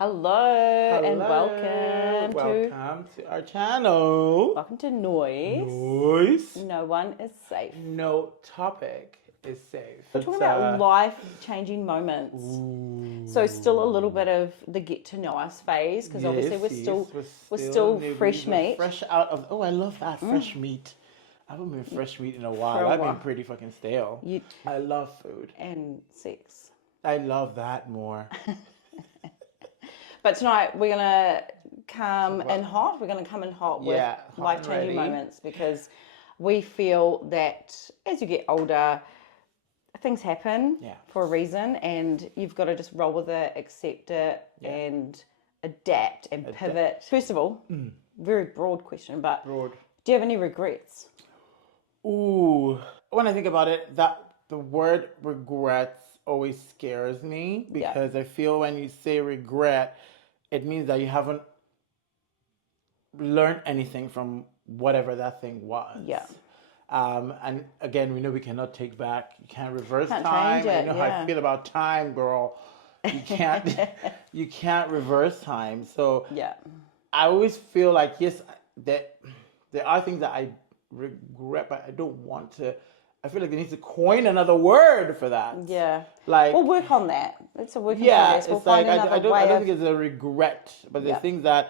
Hello and welcome to our channel. welcome to NOIS. NOIS. No one is safe. No topic is safe. We're talking about life-changing moments. So still a little bit of the get to know us phase because obviously we're still fresh meat. Fresh out of I love that fresh meat. I haven't been fresh meat in a while. I've been pretty fucking stale. I love food and sex. I love that more. But tonight we're gonna come in hot. We're gonna come in hot with life-changing moments because we feel that as you get older, things happen for a reason, and you've got to just roll with it, accept it, and adapt and pivot. First of all, very broad question, but do you have any regrets? Ooh, when I think about it, that the word regrets always scares me because I feel when you say regret, it means that you haven't learned anything from whatever that thing was. Yeah. And again, we know we cannot take back. You can't reverse time. Change it, I know how I feel about time, girl. You can't. You can't reverse time. So I always feel like that there are things that I regret, but I don't want to. I feel like they need to coin another word for that. Yeah. Like we'll work on that. It's a work in progress. We'll find another way. I don't think it's a regret, but there's things that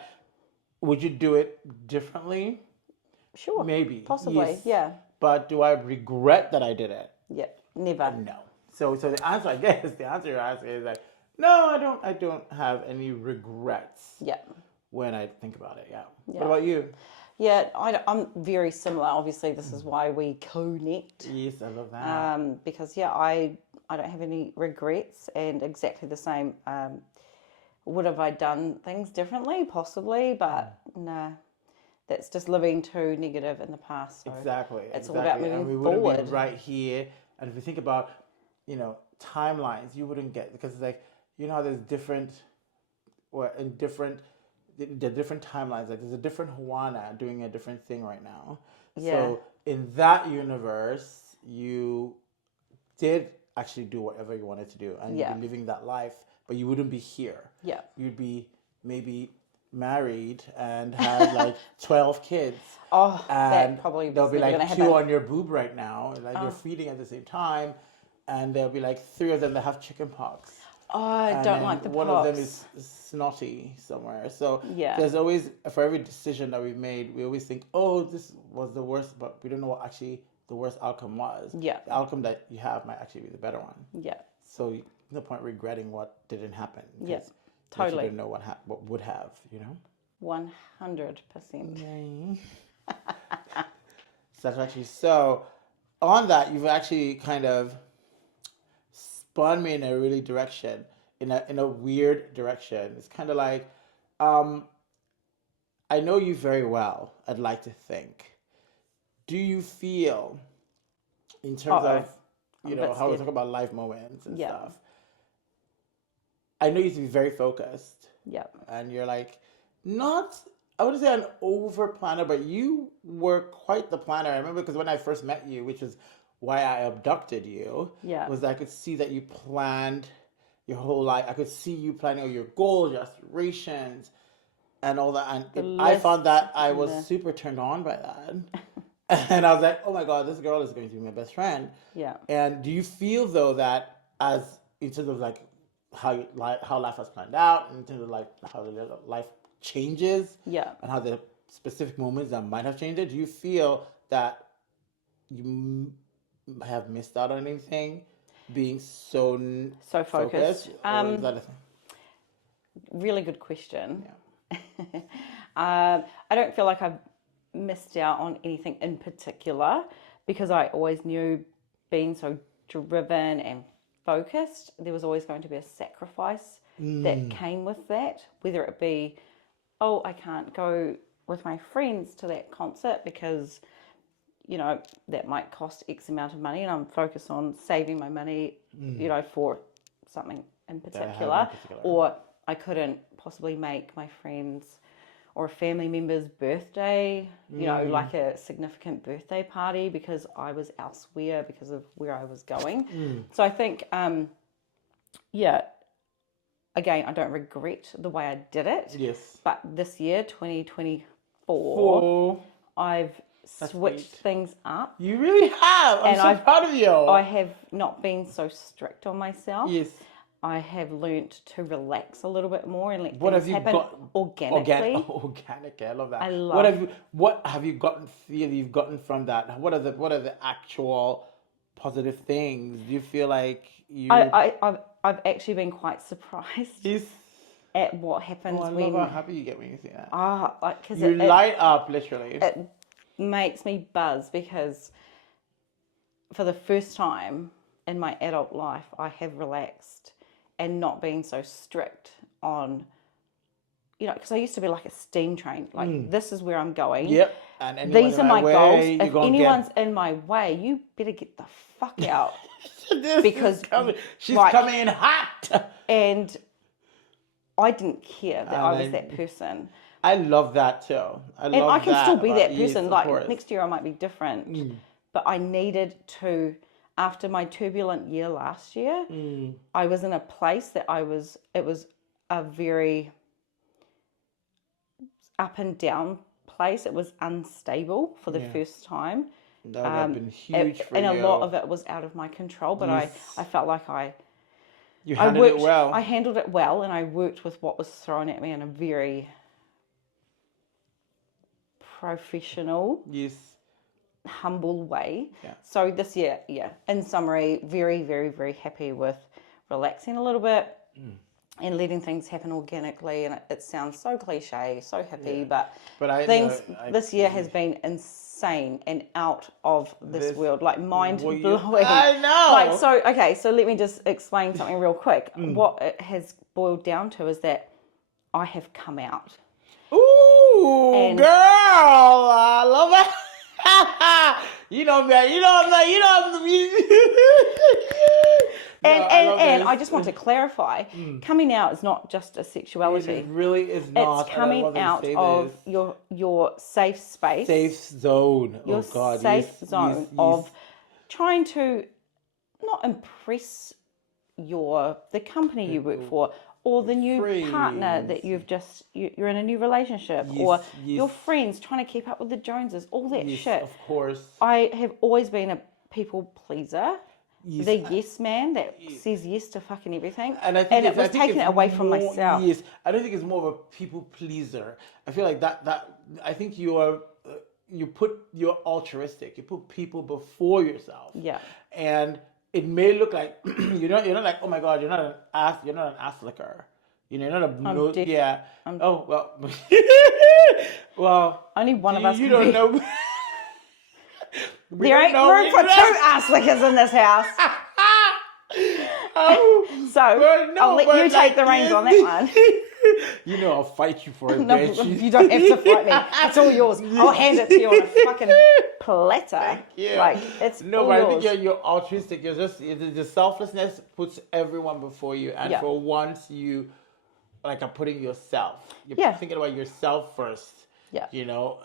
would you do it differently? Sure. Maybe. Possibly. Yes. Yeah. But do I regret that I did it? Yeah. Never. No. So the answer, I guess, the answer you're asking is like, no, I don't have any regrets. Yeah. When I think about it. Yeah. What about you? Yeah, I'm very similar. Obviously, this is why we connect. Yes, I love that. Because I don't have any regrets, and exactly the same. Would have I done things differently? Possibly, but nah. That's just living too negative in the past. So exactly. It's all about moving we forward. Wouldn't be right here. And if you think about, timelines, you wouldn't get, because it's like, how there's different timelines. Like there's a different Hoana doing a different thing right now. Yeah. So in that universe, you did actually do whatever you wanted to do, and you'd be living that life, but you wouldn't be here. Yeah. You'd be maybe married and have like 12 kids. Oh, and that probably there'll be like 2 on your boob right now, like you're feeding at the same time, and there'll be like 3 of them that have chicken pox. Oh, I don't like the one pox. of them is snotty somewhere. So there's always, for every decision that we've made, we always think, oh, this was the worst, but we don't know what actually the worst outcome was. Yeah. The outcome that you have might actually be the better one. Yeah. So no point regretting what didn't happen. Yeah. Totally. You didn't know what would have, 100%. That's actually so. On that, you've actually kind of spun me in a really direction, in a weird direction. It's kind of like, I know you very well. I'd like to think. Do you feel, in terms of, how we talk about life moments and stuff? I know you to be very focused. Yeah. And you're like, not, I wouldn't say an over planner, but you were quite the planner. I remember because when I first met you, which is why I abducted you, was that I could see that you planned your whole life. I could see you planning all your goals, your aspirations, and all that. And I found that I was super turned on by that. And I was like, oh my God, this girl is going to be my best friend. Yeah. And do you feel, though, that in terms of like, how life has planned out, in terms of like how life changes, and how the specific moments that might have changed it, do you feel that you have missed out on anything being so focused? Really good question. Yeah. I don't feel like I've missed out on anything in particular because I always knew being so driven and focused, there was always going to be a sacrifice that came with that, whether it be, oh, I can't go with my friends to that concert because, that might cost X amount of money, and I'm focused on saving my money, for something in particular. Or I couldn't possibly make my friends or a family member's birthday, like a significant birthday party because I was elsewhere because of where I was going. So I think, again, I don't regret the way I did it. Yes. But this year, 2024, I've switched things up. You really have. I'm so proud of you. I have not been so strict on myself. Yes. I have learnt to relax a little bit more and let things happen organically. Organically, I love that. I love. What have you you've gotten from that? What are the actual positive things? Do you feel like you? I've actually been quite surprised. Yes. At what happens when. I love how happy you get when you see that. Because you light up literally. It makes me buzz because for the first time in my adult life, I have relaxed and not been so strict on, because I used to be like a steam train. Like, this is where I'm going. Yep. And these are my goals. If anyone's in my way, you better get the fuck out. Because she's coming in hot. And I didn't care that I was that person. I love that too. I can still be that person. Like, next year I might be different. But I needed to, after my turbulent year last year, I was in a place that it was a very up and down place. It was unstable for the first time. That would have been huge for you. And a lot of it was out of my control, but I felt like you handled it well. I handled it well, and I worked with what was thrown at me in a very professional, humble way. Yeah. So this year, in summary, very, very, very happy with relaxing a little bit and letting things happen organically. And it sounds so cliche, so happy, but this year has been insane and out of this world, like mind blowing. I know. So let me just explain something real quick. What it has boiled down to is that I have come out. Ooh, girl, I love it. And I just want to clarify, coming out is not just a sexuality. It really is not. It's coming out of your safe space. Safe zone. Your safe zone of trying to not impress the company you work for, or the new partner that you're in a new relationship, or your friends, trying to keep up with the Joneses, all that shit. Of course. I have always been a people pleaser. Yes. The yes man that says yes to fucking everything. And it was taking it away from myself. Yes. I don't think it's more of a people pleaser. I feel like that I think you're altruistic. You put people before yourself. Yeah. And it may look like you're not like, oh my God, you're not an ass licker. You're not a oh well. Well, only one of us. You don't know. There ain't room for two ass lickers in this house. I'll let you take the reins on that one. I'll fight you for it. No, you don't have to fight me. It's all yours. I'll hand it to you on a fucking platter. Thank you. Like, it's no, all but yours. I think you're altruistic. The selflessness puts everyone before you, and for once you are putting yourself. You're thinking about yourself first. Yeah.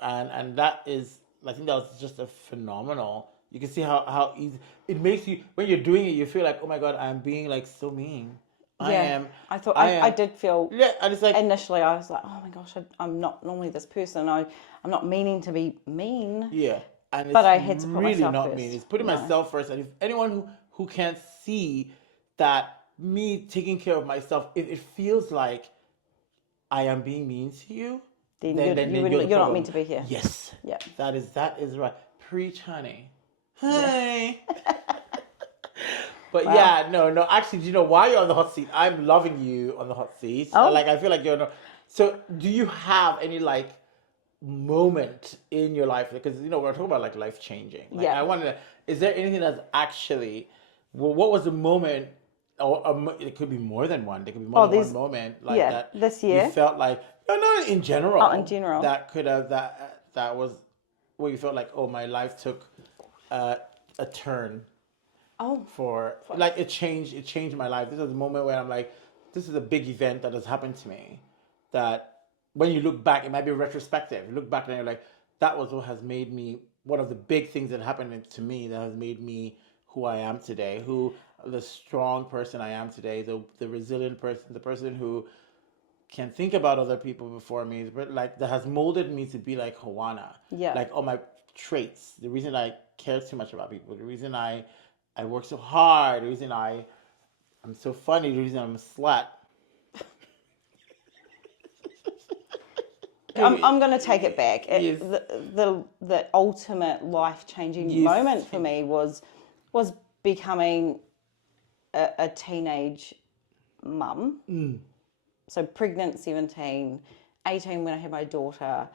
And that is. I think that was just a phenomenal. You can see how easy it makes you when you're doing it. You feel like, oh my God, I'm being so mean. I did feel. Yeah, and it's like initially I was like, oh my gosh, I'm not normally this person. I'm not meaning to be mean. Yeah, but I had to put really myself not first. Mean. It's putting myself first. And if anyone who can't see that me taking care of myself, if it feels like I am being mean to you. Then you're not meant to be here. Yes. Yeah. That is right. Preach, honey. Hey. But no. Actually, while you're on the hot seat, I'm loving you on the hot seat. Oh. I feel like you're. So, do you have any moment in your life? Because we're talking about life changing. I wonder, is there anything that's actually? What was the moment? Or it could be more than one. There could be more than one moment that. This year. You felt like. No, in general. Oh, in general. That could have that was where you felt like, oh, my life took a turn. Oh. It changed my life. This is a moment where I'm like, this is a big event that has happened to me. That when you look back, it might be retrospective. You look back and you're like, that was what has made me one of the big things that happened to me that has made me who I am today. Who the strong person I am today, the resilient person, the person who can think about other people before me, but like that has molded me to be like Hoana. Yeah. Like all my traits, the reason I care too much about people, the reason I work so hard, the reason I'm so funny, the reason I'm a slut. I'm going to take it back. Yes. The ultimate life-changing moment for me was becoming a teenage mum. So pregnant, 17, 18 when I had my daughter.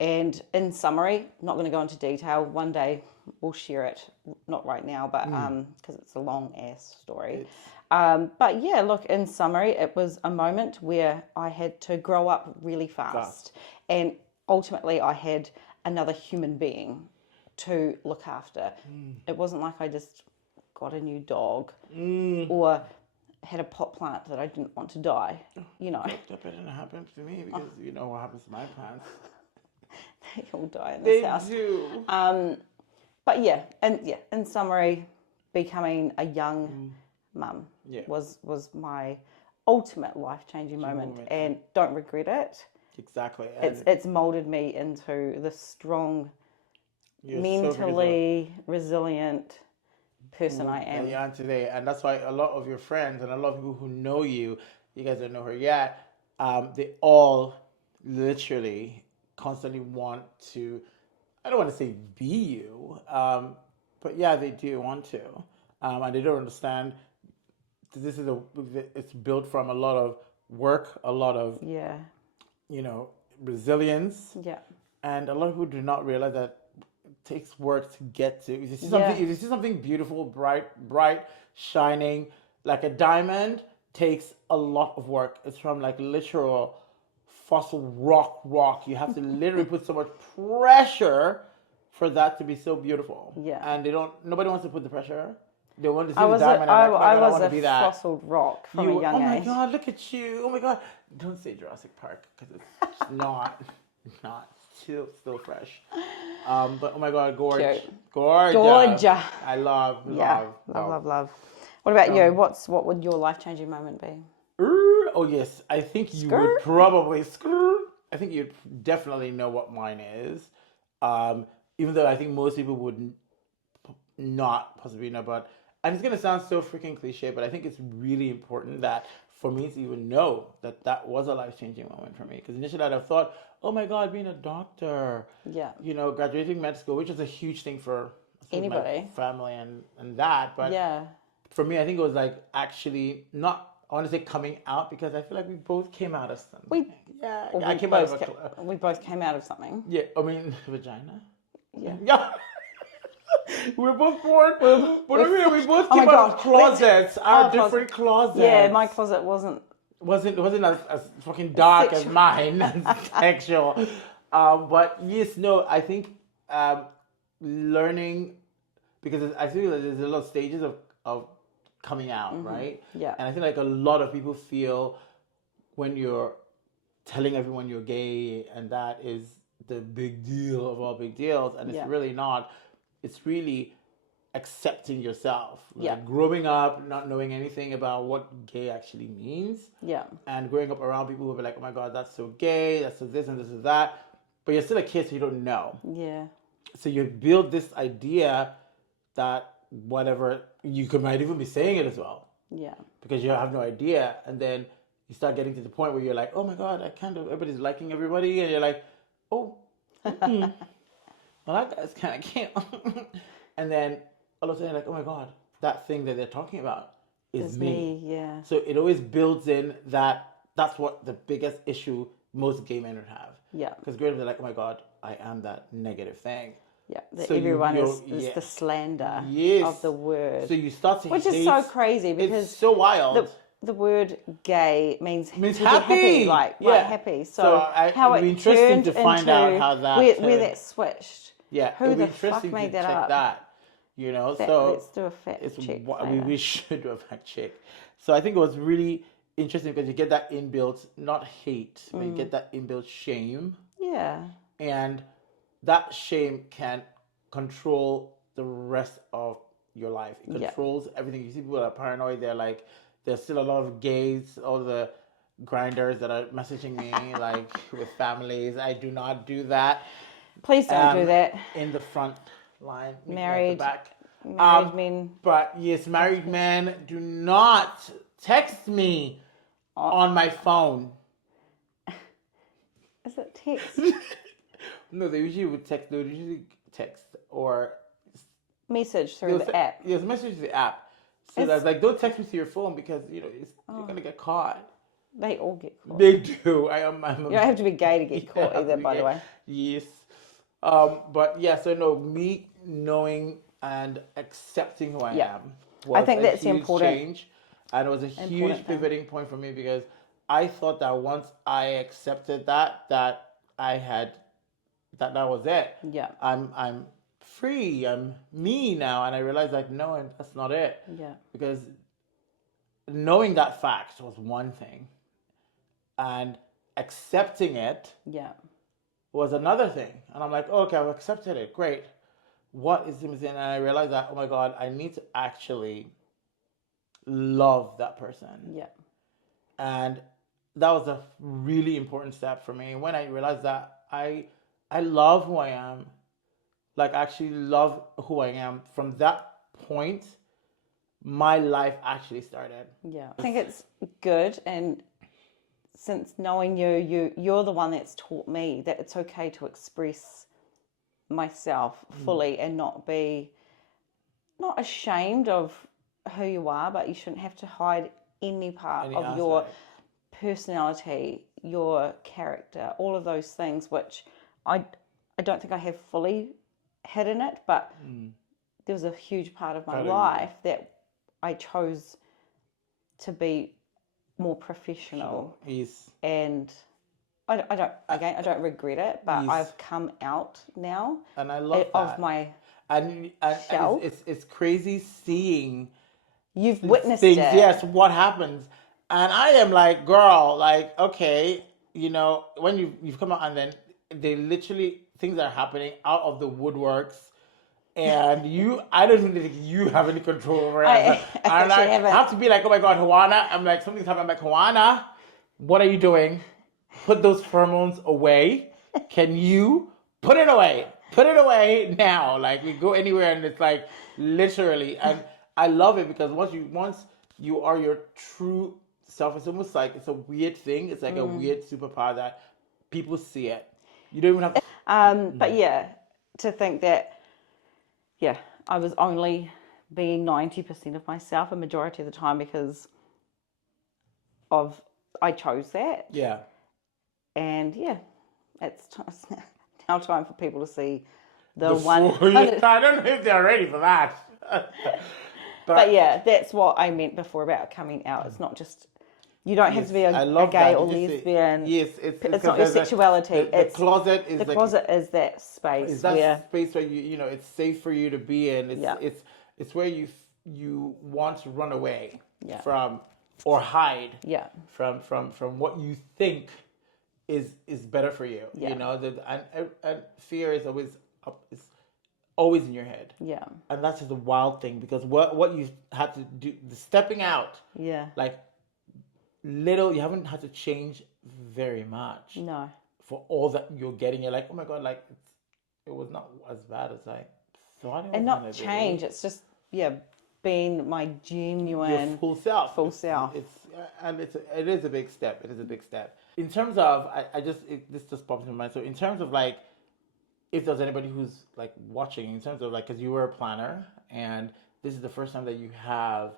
And in summary, not going to go into detail. One day we'll share it. Not right now, but because it's a long-ass story. But yeah, look, in summary, it was a moment where I had to grow up really fast. And ultimately I had another human being to look after. It wasn't like I just got a new dog or had a pot plant that I didn't want to die, you know. That didn't happen to me because you know what happens to my plants. They all die in this house. They do. But in summary, becoming a young mum was my ultimate life-changing moment, and don't regret it. Exactly. It's molded me into the strong, mentally resilient person I am. Yeah, today, and that's why a lot of your friends and a lot of people who know you, you guys don't know her yet. They all literally constantly want to. I don't want to say be you, but yeah, they do want to, and they don't understand. This is it's built from a lot of work, a lot of resilience. Yeah. And a lot of people do not realize that it takes work to get to. If you see something beautiful, bright, shining, like a diamond, takes a lot of work. It's from like literal fossil rock. You have to literally put so much pressure for that to be so beautiful. Yeah. And nobody wants to put the pressure. They want to see I the was diamond. I was want to a be that. fossil rock from a young age. Oh my God, look at you. Oh my God. Don't say Jurassic Park because it's not. It's not. Still fresh. But oh my God, gorgeous. Gorgeous. I love. What about you? What would your life-changing moment be? Oh yes, I think you would probably. I think you'd definitely know what mine is. Even though I think most people would not possibly know, but and it's gonna sound so freaking cliche, but I think it's really important that for me to even know that was a life-changing moment for me. Because initially I'd have thought, oh my God, being a doctor, graduating med school, which is a huge thing for anybody, my family and that. But for me, I think it was like actually not. I want to say coming out because I feel like we both came out of something. We both came out of something. Yeah, I mean vagina. Yeah. We were both born. We both came out of closets. Our different closets. Yeah, my closet wasn't as fucking dark as mine and sexual. But yes, no, I think learning because I feel like there's a lot of stages of coming out, right? Yeah. And I think like a lot of people feel when you're telling everyone you're gay and that is the big deal of all big deals, and it's really not. It's really accepting yourself. Like growing up, not knowing anything about what gay actually means. Yeah. And growing up around people who be like, oh my God, that's so gay, that's so this and this is that. But you're still a kid, so you don't know. Yeah. So you build this idea that whatever, might even be saying it as well. Yeah. Because you have no idea. And then you start getting to the point where you're like, oh my God, everybody's liking everybody. And you're like, oh, well, that guy's kind of cute. And then all of a sudden, you're like, oh my God, that thing that they're talking about is me. Yeah. So it always builds in that's what the biggest issue most gay men would have. Yeah. Because growing up, they're like, oh my God, I am that negative thing. Yeah. Everyone is the slander of the word. So you start to Which is so crazy because it's so wild. The word gay means happy. Like happy. So how it would be interesting to find out how that where that switched. Yeah, who the fuck made that up? Let's do a fact check. We should do a fact check. So I think it was really interesting because you get that inbuilt, not hate, but you get that inbuilt shame. Yeah. And that shame can control the rest of your life. It controls everything. You see people that are paranoid. They're like, there's still a lot of gays, all the grinders that are messaging me like with families. I do not do that. Please don't do that. In the front line, Married, at the back. Married men. But yes, married men, do not text me on my phone. Is it text? No, they usually would text. They would usually text or message through the app. Yes, message through the app. So that's like, don't text me to your phone because you're gonna get caught. They all get caught. They do. You don't have to be gay to get caught either, by the way. Yes. But yeah, so no, me knowing and accepting who I am was I think that's huge important change, and it was a huge pivoting point for me because I thought that once I accepted that I had that was it. Yeah. I'm free. I'm me now, and I realized like no, and that's not it. Yeah. Because knowing that fact was one thing, and accepting it. Yeah. Was another thing. And I'm like, oh, okay, I've accepted it. Great. What is missing? And I realized that, oh my God, I need to actually love that person. Yeah. And that was a really important step for me. When I realized that I love who I am, like actually love who I am, from that point, my life actually started. Yeah. I think it's good, and since knowing you're the one that's taught me that it's okay to express myself fully and not ashamed of who you are, but you shouldn't have to hide any part of your personality, your character, all of those things, which I don't think I have fully hidden it, but there was a huge part of my life that I chose to be more professional. Yes. And I don't regret it, but I've come out now. And I love that. Of my shell. And it's crazy seeing you've witnessed things, it. yes, what happens. And I am like, girl, like, okay, you know, when you've come out and then they literally, things are happening out of the woodworks. And I don't even think you have any control over it. I have to be like, oh my God, Hoana. I'm like, something's happening. I'm like, Hoana, what are you doing? Put those pheromones away. Can you put it away? Put it away now. Like, we go anywhere and it's like, literally. And I love it because once you are your true self, it's almost like, it's a weird thing. It's like a weird superpower that people see it. You don't even have to. But yeah, to think that, yeah, I was only being 90% of myself a majority of the time because I chose that. Yeah. And yeah, it's now time for people to see the one. I don't know if they're ready for that. but yeah, that's what I meant before about coming out. It's not just, you don't have to be a gay or lesbian. Yes, it's not your sexuality. The closet is is that space. It's that space where you know it's safe for you to be in. It's where you want to run away from or hide from what you think is better for you. Yeah. You know, and fear is always in your head. Yeah. And that's just a wild thing because what you had to do, the stepping out. Yeah. Like you haven't had to change very much. No. For all that you're getting, you're like, oh my God, like it was not as bad as I thought it was. And not change. It's just being my genuine your full self. Full self. It is a big step. It is a big step. In terms of, this just popped into my mind. So in terms of like, if there's anybody who's like watching, in terms of like, because you were a planner and this is the first time that you have,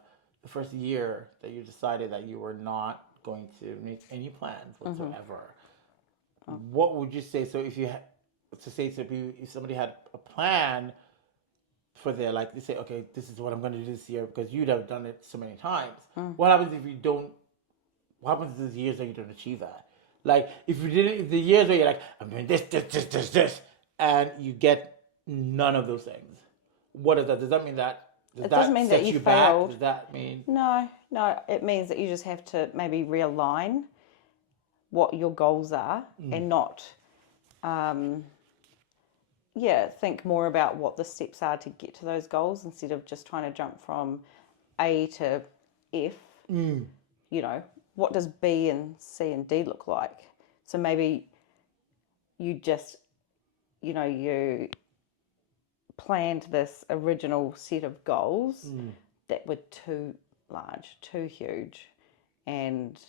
the first year that you decided that you were not going to make any plans whatsoever. What would you say? So if you if somebody had a plan for their, like, they say, okay, this is what I'm going to do this year because you'd have done it so many times. What happens if you don't? What happens in these years that you don't achieve that? Like if you didn't, if the years where you're like, I'm doing this, and you get none of those things. What is that? Does that mean that? It doesn't mean that you failed. Does that mean? No. It means that you just have to maybe realign what your goals are and not think more about what the steps are to get to those goals instead of just trying to jump from A to F. You know, what does B and C and D look like? So maybe you just, you planned this original set of goals that were too large, too huge, and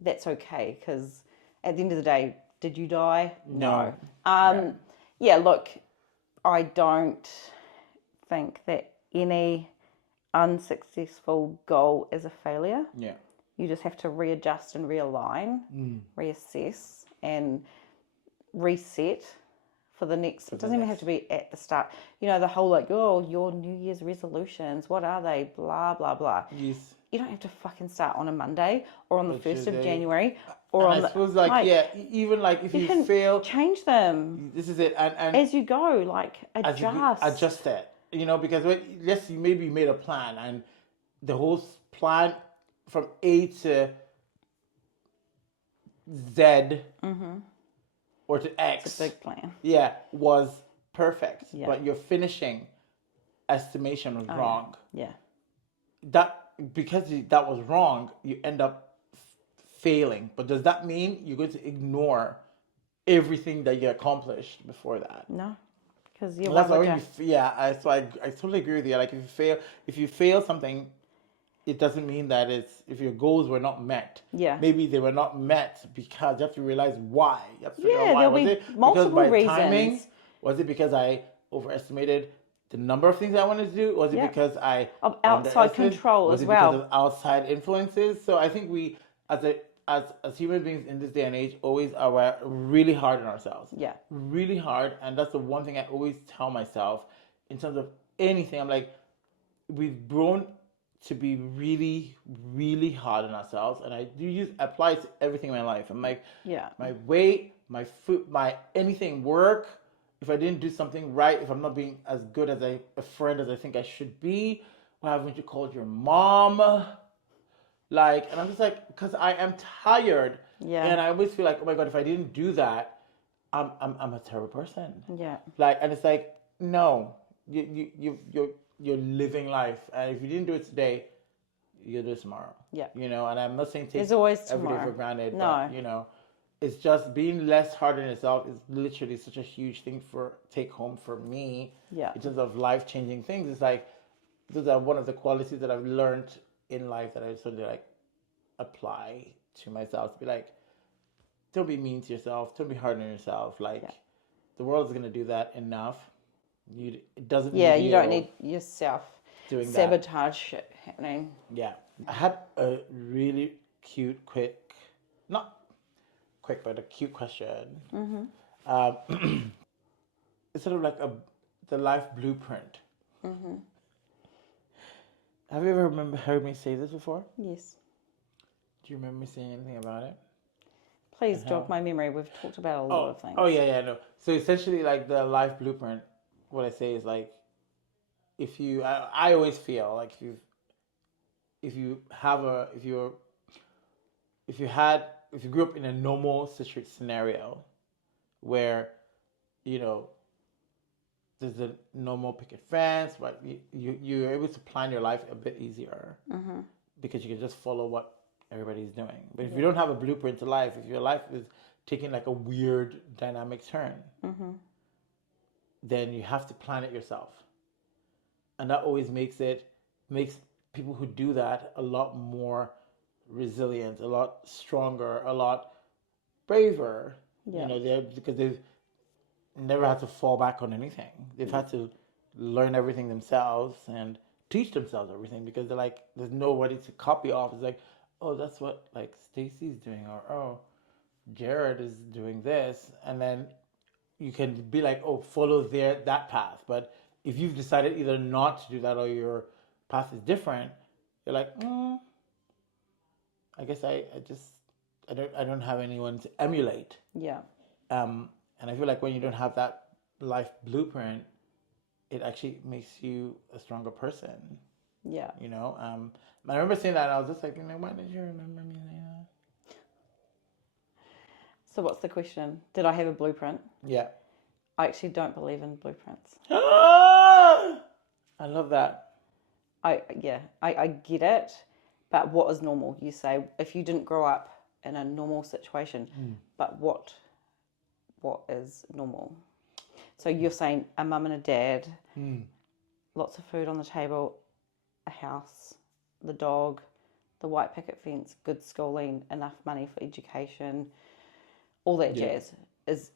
that's okay, because at the end of the day, did you die? No. Yeah, look, I don't think that any unsuccessful goal is a failure. Yeah. You just have to readjust and realign, reassess, and reset for the next. It doesn't even have to be at the start. You know, the whole like, oh, your New Year's resolutions, what are they? Blah, blah, blah. Yes. You don't have to fucking start on a Monday or on the 1st of January or and on I suppose even like if you fail, change them. This is it, and as you go, like adjust it. You know, because let's you maybe made a plan and the whole plan from A to Z or to X. It's a big plan. Yeah, was perfect, but your finishing estimation was wrong. Yeah. Because that was wrong, you end up failing. But does that mean you're going to ignore everything that you accomplished before that? No, because you're So I totally agree with you. Like if you fail something, it doesn't mean that if your goals were not met. Yeah. Maybe they were not met because you have to realize why. You have to figure out why. There'll be multiple reasons. Timing? Was it because I overestimated the number of things I wanted to do? Was it because of outside control as well? Was it because of outside influences? So I think we, as human beings in this day and age, always are really hard on ourselves. Yeah. Really hard. And that's the one thing I always tell myself in terms of anything. I'm like, we've grown to be really, really hard on ourselves. And I do apply it to everything in my life. I'm like, my weight, my food, my anything, work. If I didn't do something right, if I'm not being as good as a friend as I think I should be, why haven't you called your mom? Like, and I'm just like, because I am tired. Yeah. And I always feel like, oh my God, if I didn't do that, I'm a terrible person. Yeah. Like, and it's like, no, you're living life. And if you didn't do it today, you'll do it tomorrow. Yeah. You know, and I'm not saying take There's always every tomorrow. day for granted. No. But, you know, it's just being less hard on yourself is literally such a huge thing for take home for me. Yeah. In terms of life changing things. It's like, those are one of the qualities that I've learned in life that I sort of like apply to myself. To be like, don't be mean to yourself. Don't be hard on yourself. Like, the world is going to do that enough. It doesn't need you don't need yourself doing sabotage shit happening. Yeah. I had a really not quick, but a cute question. It's sort of like the life blueprint. Have you ever heard me say this before? Yes. Do you remember me saying anything about it? Please jog my memory. We've talked about a lot of things. Oh yeah, no. So essentially, like the life blueprint, what I say is like, I always feel like if you grew up in a normal scenario where, you know, there's a normal picket fence, but you're able to plan your life a bit easier because you can just follow what everybody's doing. But if you don't have a blueprint to life, if your life is taking like a weird dynamic turn, then you have to plan it yourself. And that always makes people who do that a lot more resilient, a lot stronger, a lot braver. You know, because they've never had to fall back on anything. They've had to learn everything themselves and teach themselves everything because they're like, there's nobody to copy off. It's like, oh, that's what like Stacy's doing, or oh, Jared is doing this, and then you can be like, oh, follow that path. But if you've decided either not to do that or your path is different, you're like, I guess I don't have anyone to emulate. Yeah. And I feel like when you don't have that life blueprint, it actually makes you a stronger person. Yeah. You know, I remember saying that and I was just like, you know, why did you remember me saying that? So what's the question? Did I have a blueprint? Yeah. I actually don't believe in blueprints. I love that. I get it, but what is normal? You say if you didn't grow up in a normal situation, but what is normal? So you're saying a mum and a dad, lots of food on the table, a house, the dog, the white picket fence, good schooling, enough money for education, all that jazz. Is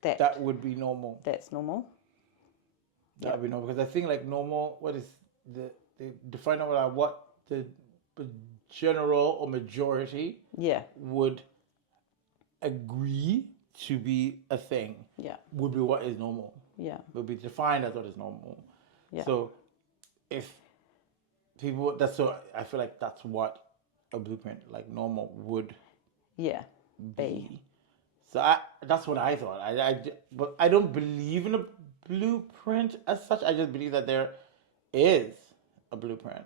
that... That would be normal. That's normal? That would be normal. Because I think like normal, what is the define what the general or majority would agree to be a thing would be what is normal. Would be defined as what is normal. So if people, I feel like that's what a blueprint like normal would be. So that's what I thought. But I don't believe in a blueprint as such. I just believe that there is a blueprint.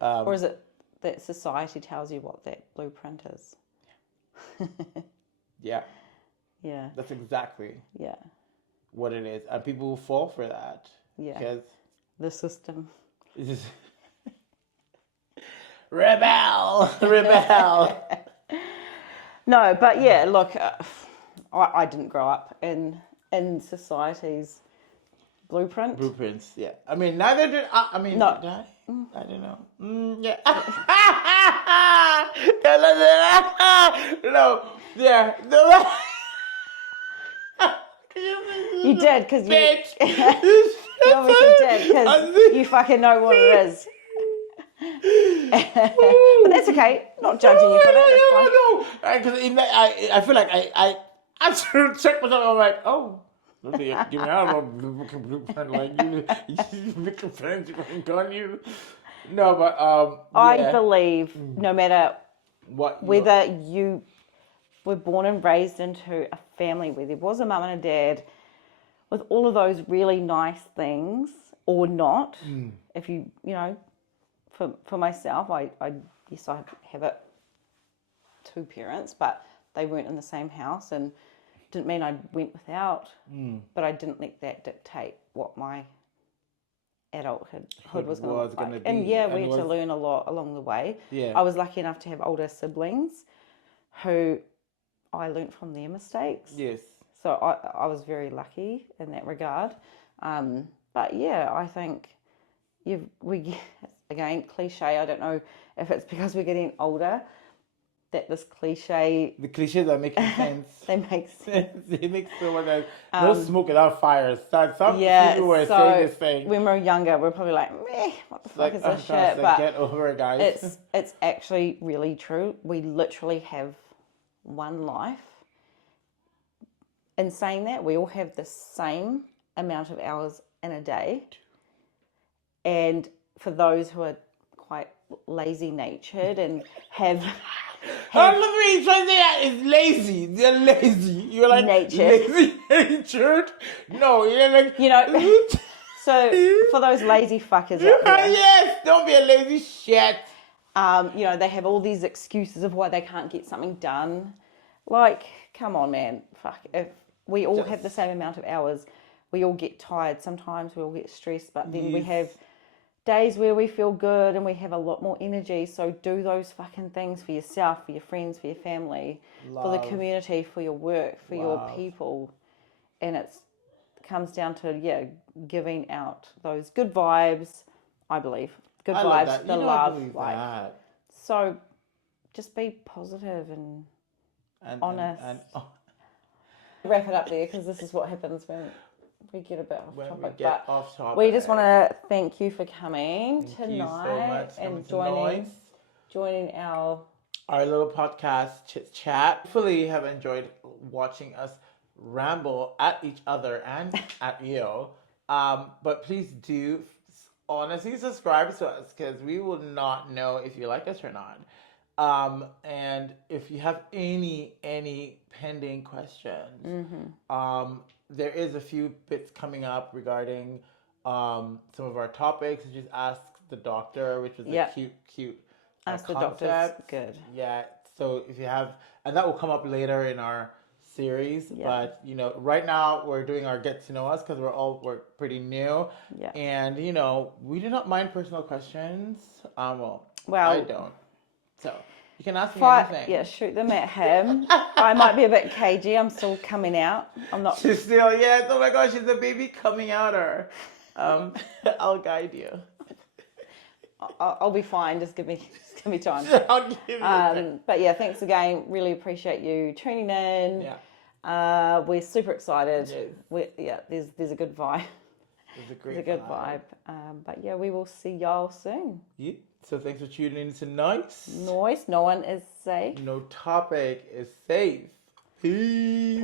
Or is it that society tells you what that blueprint is? Yeah. Yeah. That's exactly what it is. And people fall for that. Yeah. Because the system. Rebel! No, but look, I didn't grow up in society's blueprint. Blueprints, yeah. I mean, neither did I. I mean, no. Did I? I don't know. Yeah. No. Yeah. You did, because you... You obviously did, because you fucking know what it is. But that's okay. Not judging you for that. Because I feel like I to check myself. I'm like, oh, give me out of blueprint like you making friends. You fucking gun you. No, but I believe no matter whether you you were born and raised into a family where there was a mum and a dad with all of those really nice things or not, if you for myself, I have it two parents, but they weren't in the same house, and didn't mean I went without, but I didn't let that dictate what my adulthood was going to look like. And we had to learn a lot along the way. Yeah. I was lucky enough to have older siblings who I learned from their mistakes. Yes. So I was very lucky in that regard. But I think again, cliche, I don't know if it's because we're getting older that this cliche... The cliches are making sense. They make sense. They make so much sense. No smoke without fire. Some people were saying this thing. When we were younger, we we're probably like, meh, what the fuck is this shit? But get over it, guys. It's actually really true. We literally have one life. In saying that, we all have the same amount of hours in a day. And for those who are quite lazy-natured and have... Look at me, trying to say that is lazy. They're lazy. You're like lazy-natured. No, you're like... So for those lazy fuckers out there... Yes, don't be a lazy shit. They have all these excuses of why they can't get something done. Like, come on, man. Fuck. If we all have the same amount of hours, we all get tired. Sometimes we all get stressed, but then we have days where we feel good and we have a lot more energy. So do those fucking things for yourself, for your friends, for your family, for the community, for your work, for your people. And it comes down to, giving out those good vibes, I believe. Good vibes, the love. So just be positive and honest. Wrap it up there, because this is what happens when we get a bit off topic. We just want to thank you for coming tonight and joining our little podcast chit chat. Hopefully you have enjoyed watching us ramble at each other and at you. But please do honestly subscribe to us, because we will not know if you like us or not. And if you have any pending questions, there is a few bits coming up regarding some of our topics. Just ask the doctor, which was a cute ask concept. The doctor's good. Yeah. So if you have, and that will come up later in our series. But, you know, right now we're doing our get to know us because we're pretty new. Yeah. And, you know, we do not mind personal questions. Well, I don't. So you can ask me anything. Yeah, shoot them at him. I might be a bit cagey. I'm still coming out. I'm not. She's still, yes. Oh my gosh, she's a baby coming outer. I'll guide you. I'll be fine. Just give me time. I'll give you time. But yeah, thanks again. Really appreciate you tuning in. Yeah. We're super excited. Yes. There's a good vibe. There's a good vibe. But yeah, we will see y'all soon. Yeah. So thanks for tuning in to NOIS. NOIS. No one is safe. No topic is safe. Peace.